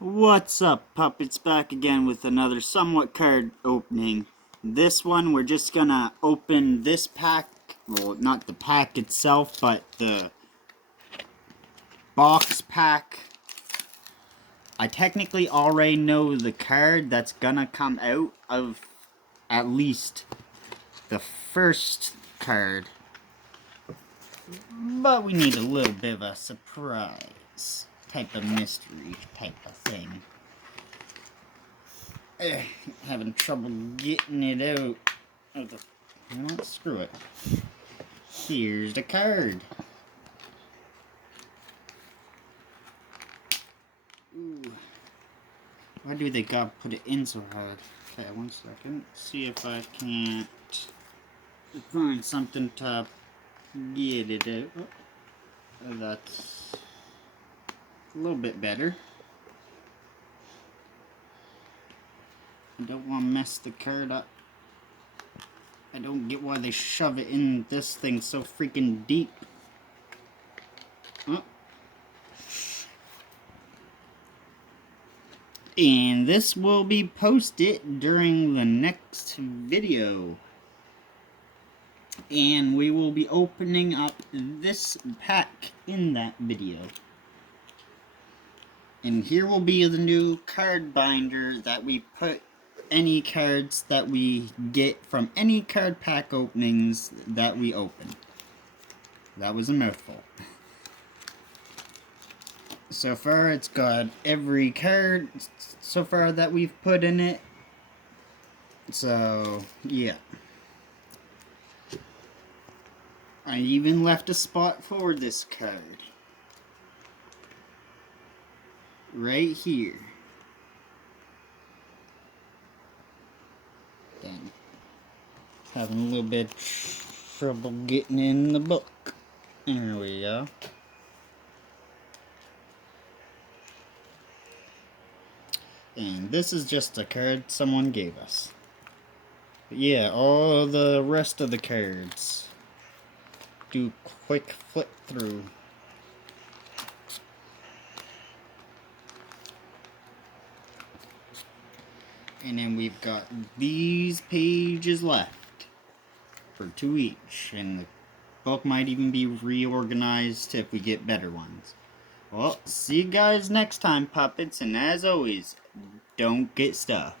What's up, puppets? Back again with another somewhat card opening. This one, we're just gonna open this pack. Well, not the pack itself, but the box pack. I technically already know the card that's gonna come out of at least the first card. But we need a little bit of a surprise type of mystery type of thing. Having trouble getting it out of the... You know what? Screw it. Here's the card. Ooh. Why do they gotta put it in so hard? Okay, 1 second. See if I can't find something to get it out. Oh, that's a little bit better. I don't want to mess the card up. I don't get why they shove it in this thing so freaking deep. Oh. And this will be posted during the next video. And we will be opening up this pack in that video. And here will be the new card binder that we put any cards that we get from any card pack openings that we open. That was a mouthful. So far, it's got every card so far that we've put in it. So, yeah. I even left a spot for this card. Right here. Dang. Having a little bit of trouble getting in the book. There we go. And this is just a card someone gave us. But yeah, all the rest of the cards. Do quick flip through. And then we've got these pages left for 2 each. And the book might even be reorganized if we get better ones. Well, see you guys next time, puppets. And as always, don't get stuffed.